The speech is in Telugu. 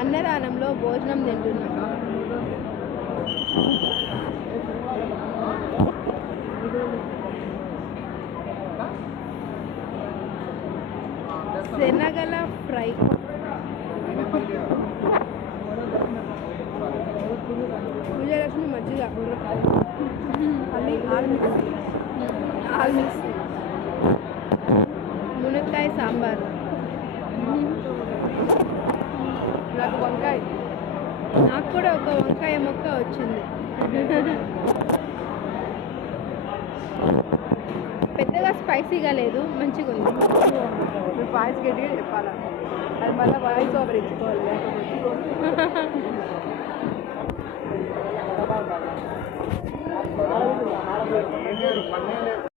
అన్నదానంలో భోజనం తింటున్నాం. శనగల ఫ్రై. విజయలక్ష్మి మజ్జిగ, ఆల్మిక్స్, మునక్కాయ సాంబార్, నాకు వంకాయ, నాకు కూడా ఒక వంకాయ మొక్క వచ్చింది. పెద్దగా స్పైసీగా లేదు, మంచిగా ఉంది. మీరు వాయిస్ గట్టిగా చెప్పాలా, అది మళ్ళీ వాయిస్ ఓవర్ ఇచ్చుకోవాలి. లేకపోతే